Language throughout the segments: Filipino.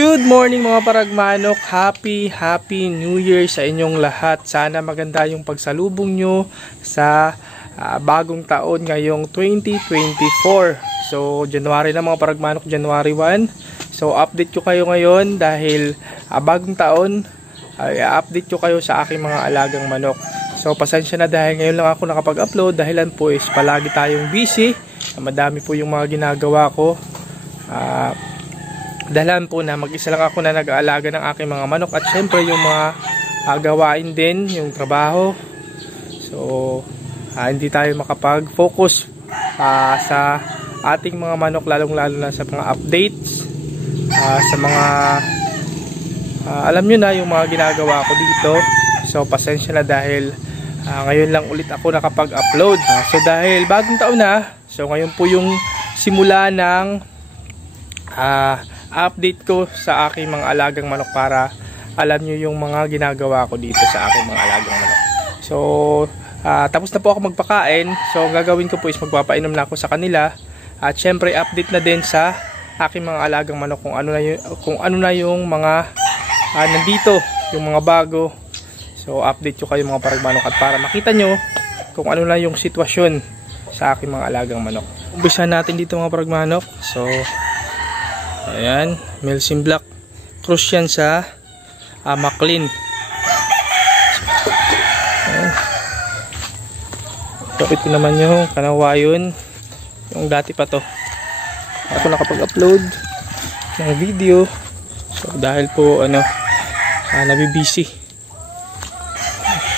Good morning mga paragmanok. Happy New Year sa inyong lahat. Sana maganda yung pagsalubong nyo sa bagong taon ngayong 2024. So January na mga paragmanok, January 1. So update ko kayo ngayon dahil bagong taon, update ko kayo sa aking mga alagang manok. So pasensya na dahil ngayon lang ako nakapag-upload, dahilan po is palagi tayong busy. Madami po yung mga ginagawa ko. Dahilan po na mag-isa lang ako na nag-aalaga ng aking mga manok at syempre yung mga gawain din, yung trabaho. So hindi tayo makapag-focus sa ating mga manok, lalong-lalo na sa mga updates, sa mga alam nyo na yung mga ginagawa ko dito. So pasensya na dahil ngayon lang ulit ako nakapag-upload. So dahil bagong taon na, so ngayon po yung simula ng update ko sa aking mga alagang manok para alam nyo yung mga ginagawa ko dito sa aking mga alagang manok. So tapos na po ako magpakain. So ang gagawin ko po is magpapainom na ako sa kanila. At syempre update na din sa aking mga alagang manok kung ano na yung mga nandito, yung mga bago. So update ko kayo mga paragmanok at para makita nyo kung ano na yung sitwasyon sa aking mga alagang manok. Umpisa natin dito mga paragmanok. So ayan, Melsim Black Cross yan sa Maclean. So ito naman yung Kanawayon, yung dati pa to. Ako nakapag-upload ng video. So dahil po nabibisi.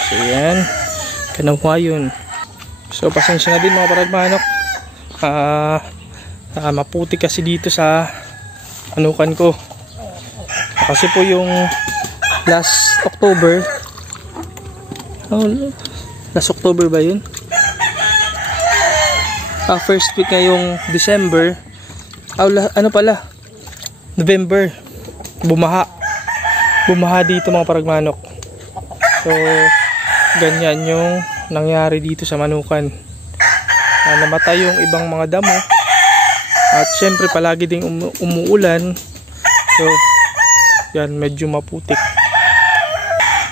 So yan, Kanawayon. So pasensya na din mga paragmanok. Maputi kasi dito sa anukan ko. Kasi po yung last October, last October ba yun? First week ngayong December, November, bumaha dito mga paragmanok. So ganyan yung nangyari dito sa manukan. Namatay yung ibang mga damo. At syempre palagi ding umuulan. So yan, medyo maputik.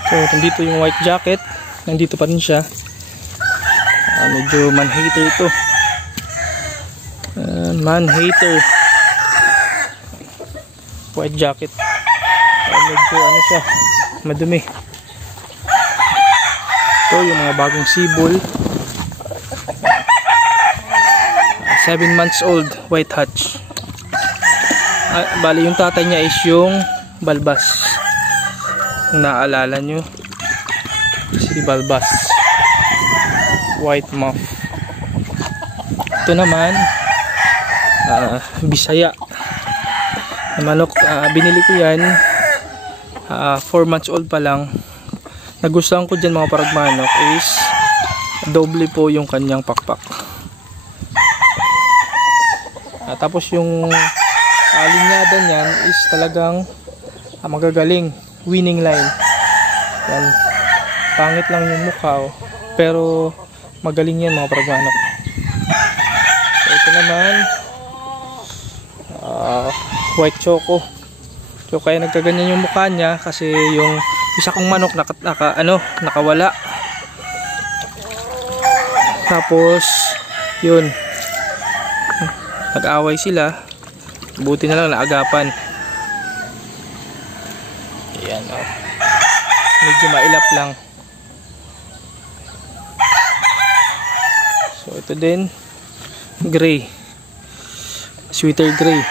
So nandito yung white jacket, nandito pa rin siya. Medyo man-hater ito. Man-hater white jacket. Medyo siya, madumi. Ito yung mga bagong sibol. 7 months old white hatch. Bali yung tatay niya is yung Balbas. Kung naalala nyo, si Balbas white muff. Ito naman Bisaya na manok. Binili ko yan 4 months old pa lang. Nagustuhan ko dyan mga paragmanok is doble po yung kanyang pakpak. Tapos yung linyada niyan is talagang magagaling, winning line. Yan. Pangit lang yung mukha pero magaling yan mga paragmanok. So, ito naman white choco. So kaya nagkaganyan yung mukha niya kasi yung isa kong manok nakawala. Tapos yun, nag-away sila, buti na lang naagapan. Ayan, medyo mailap lang. So ito din gray, sweeter gray.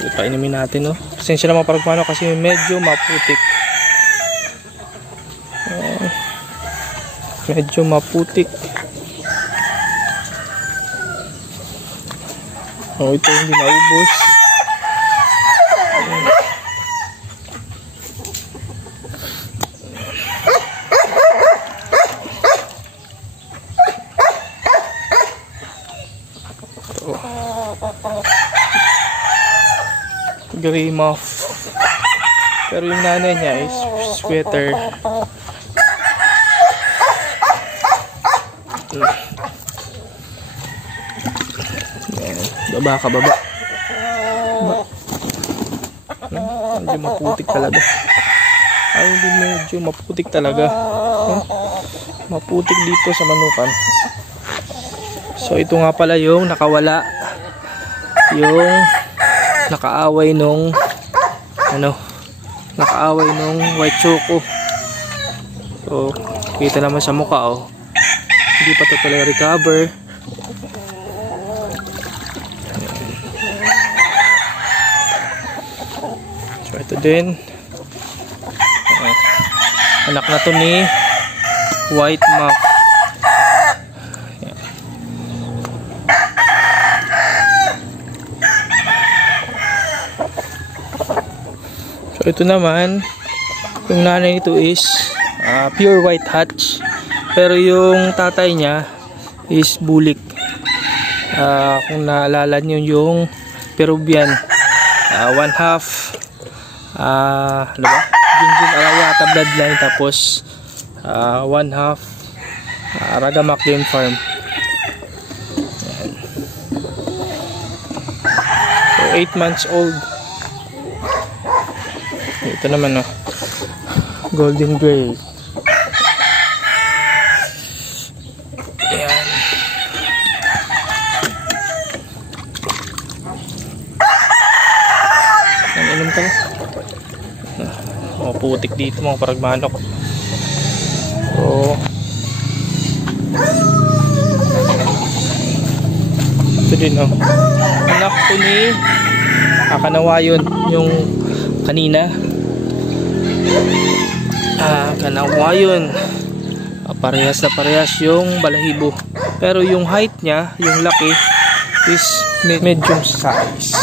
So painumin natin pasensya na mga paragmanok kasi medyo maputik. Medyo maputik. Ito hindi naubos. Gray muff. Pero yung nanay niya is sweater. baka baba. Medyo maputik talaga. Ay, hindi, medyo maputik talaga. Maputik dito sa manukan. So ito nga pala yung nakawala, yung nakaaway nung nakaaway nung white choco. So kita naman sa mukha, oh, hindi pa totally recover. So ito din, anak na to ni white muff. So ito naman, yung nanay nito is pure white hatch, pero yung tatay niya is bulik. Kung naalala nyo yung Peruvian, 1/2 ano ba? Junjun Arayata bloodline, tapos 1/2 Ragamak Game Farm. So 8 months old. Ito naman, oh, golden gray. Ayan. Inom ka na. Oh, putik dito mga paragmanok. So ito din, oh, anak ko ni Kanawayon, yung kanina. Kanawayon, parehas na parehas yung balahibo, pero yung height niya, yung laki is medium size.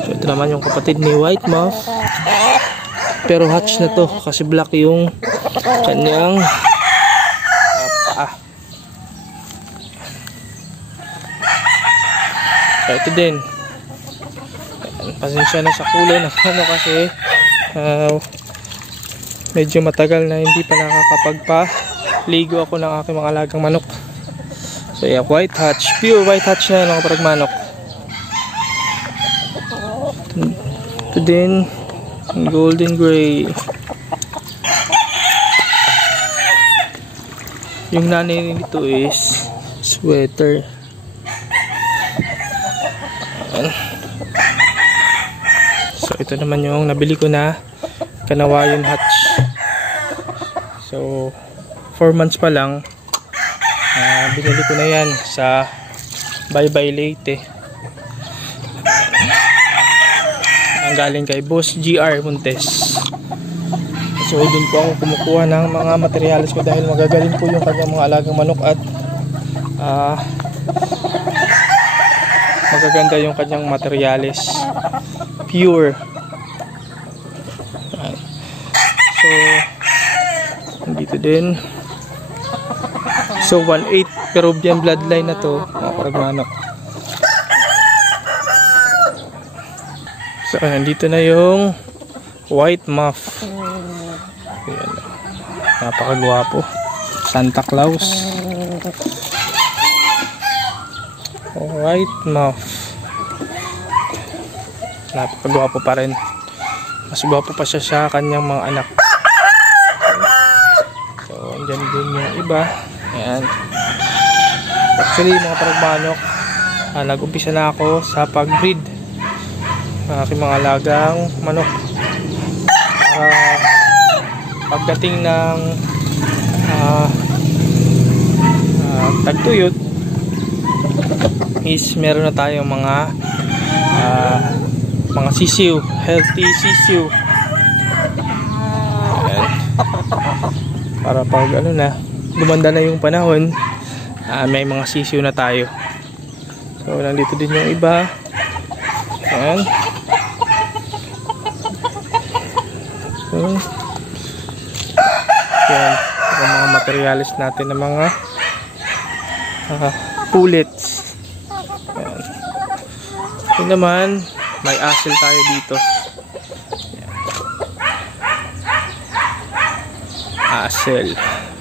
So ito naman yung kapatid ni white muff, pero hatch na to kasi black yung kanyang paa. So ito din, pasensya na sa kulay ng kasi medyo matagal na hindi pa nakakapagpaligo ako ng aking mga alagang manok. So yeah, white hatch, pure white hatch na mga paragmanok. Ito din, golden gray. Yung nanay nito is sweater. So ito naman yung nabili ko na Kanawayon hatch. So 4 months pa lang, binili ko na yan sa Bye Bye Leyte. Ang galing kay Boss GR Montes. So doon po ako kumukuha ng mga materyales ko dahil magagaling po yung kanyang mga alagang manok at magaganda yung kanyang materyales, pure. So dito din, so 1/8 Peruvian bloodline na to mga paragmanok. So nandito na yung white muff. Ayan, napakagwapo, Santa Claus. White muff, napakagwapo pa rin. Mas gwapo pa siya sa kanyang mga anak. So andyan din yung iba. Ayan. Actually mga paragmanok, nag-umpisa na ako sa pag-breed ng aking mga alagang manok para pagdating ng tagtuyot is meron na tayong mga sisiw, healthy sisiw. Ayan. Para pag gumanda na yung panahon, may mga sisiw na tayo. So nandito din yung iba. Ayan. Ayan, yung mga materialis natin ng mga pullets. Ayan. Ito naman, may asil tayo dito. Ayan. Asil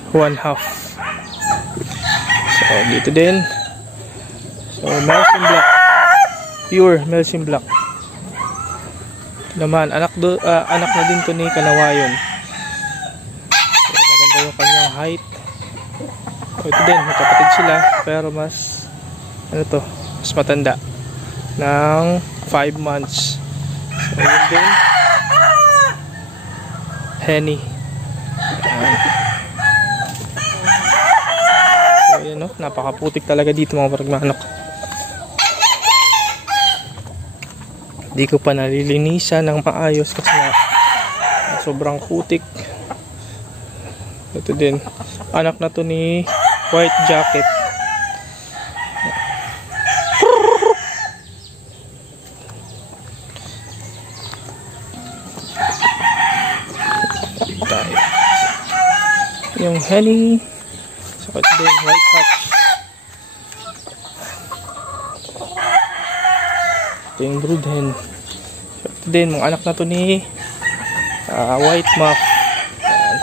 1/2. So dito din So, Melsim Black. Pure Melsim Black. Naman, anak na din to ni Kanawayon. So, maganda yung kanyang height. So, ito din, magkapatid sila, pero mas mas matanda ng 5 months. So, yun din, Henny. Ayan. So, yun, no? Napakaputik talaga dito mga paragmanok. Hindi ko pa nalilinisan ng maayos kasi nga sobrang putik. Ito din, anak na to ni White Jacket. Tayo. Yung Henny. So ito din, White Hatch. Ito yung brood hen. So ito din, mga anak na to ni White Muff.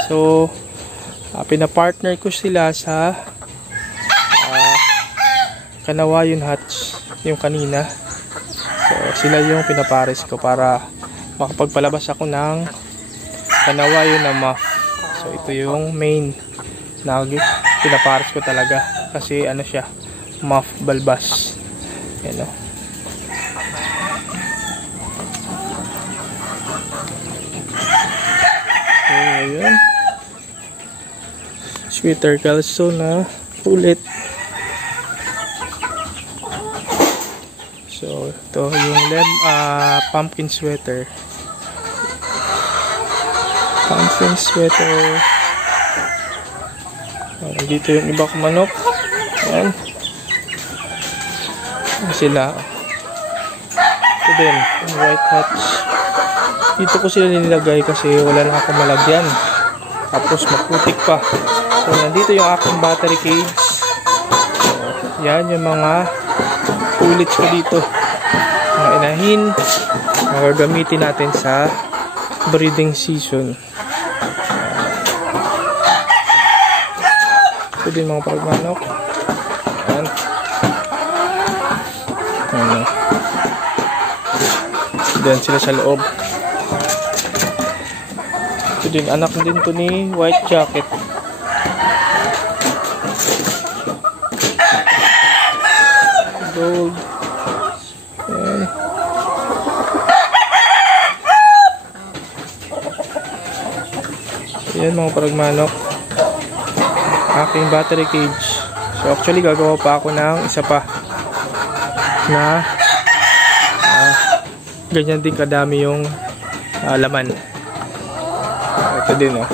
So pinapartner ko sila sa Kanawayon Hatch yung kanina. So sila yung pinapares ko para makapagpalabas ako ng Kanawayon na Muff. So ito yung main na pinapares ko talaga kasi ano siya, Muff balbas. Yan o. So ayun, sweater calzo na ulit. So ito yung pumpkin sweater. Pumpkin sweater. Dito yung iba kong manok. Ayan. Sila. Ito din, yung White Hatch. Dito ko sila nilagay kasi wala na akong malagyan. Tapos maputik pa. So nandito yung aking battery cage. So, yan yung mga pullets ko dito. Mga inahin. Magagamitin natin sa breeding season. Ito din mga paragmanok. Ayan. Ayan. Diyan sila sa loob. Ito din, anak din to ni White Jacket. Gold. Ayan. Ayan mga paragmanok, aking battery cage. So actually gagawa pa ako ng isa pa na ganyan din kadami yung laman. Ito din oh.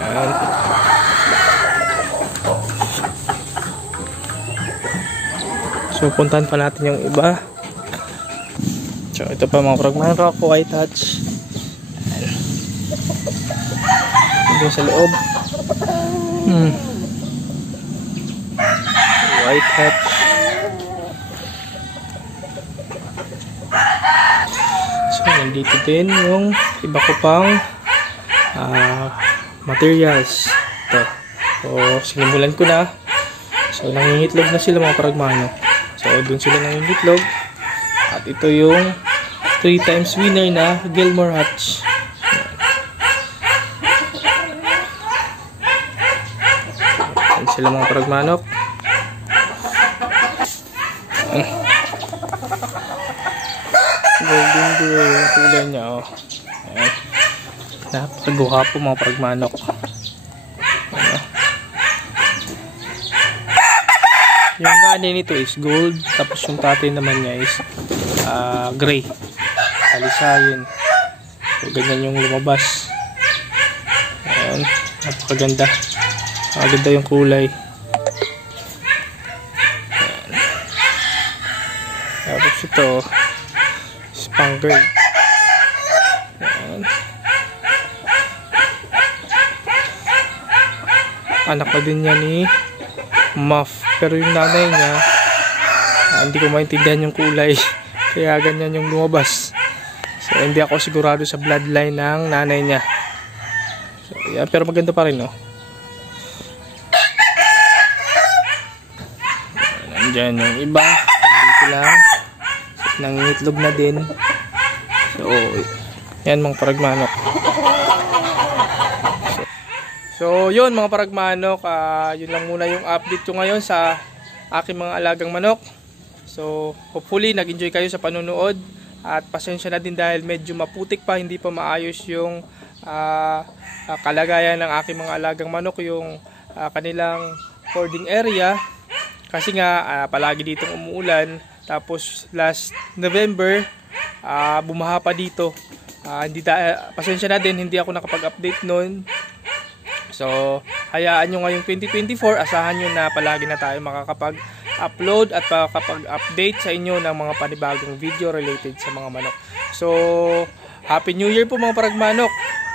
Ayan. So puntahan pa natin yung iba. So ito pa mga paragmanok, White Hatch. Ito sa loob. White Hatch. So nandito din yung iba ko pang materials. Ito. So sinimulan ko na. So nangingitlog na sila mga paragmanok. So dun sila nangingitlog. At ito yung 3 times winner na Gilmore Hatch. Ayan sila mga paragmanok. Golden gray yung kulay niya oh. Ayan. Napakaguha po mga paragmanok. Ayan. Yung nanay nito is gold, tapos yung tatay naman niya is gray. Alisayon. So ganyan yung lumabas. Ayan. Napakaganda. Maganda yung kulay. Ayan. Tapos ito Spangled. Ayan. Anak na din niya ni Muff. Pero yung nanay niya, hindi ko maintindihan yung kulay. Kaya ganyan yung lumabas. So hindi ako sigurado sa bloodline ng nanay niya. So yan, pero maganda pa rin oh. Nandyan yung iba. lang. Nangingitlog na din. So, yan mga paragmanok. So yun mga paragmanok, yun lang muna yung update ko ngayon sa aking mga alagang manok. So hopefully nag-enjoy kayo sa panonood at pasensya na din dahil medyo maputik pa, hindi pa maayos yung kalagayan ng aking mga alagang manok, yung kanilang hoarding area kasi nga palagi ditong umuulan, tapos last November bumaha pa dito. Pasensya na din, hindi ako nakapag-update noon. So, hayaan nyo ngayong 2024, asahan nyo na palagi na tayo makakapag-upload at makakapag-update sa inyo ng mga panibagong video related sa mga manok. So, Happy New Year po mga paragmanok.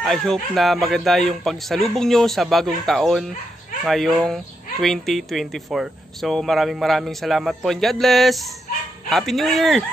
I hope na maganda yung pagsalubong nyo sa bagong taon ngayong 2024. So, maraming salamat po and God bless! Happy New Year!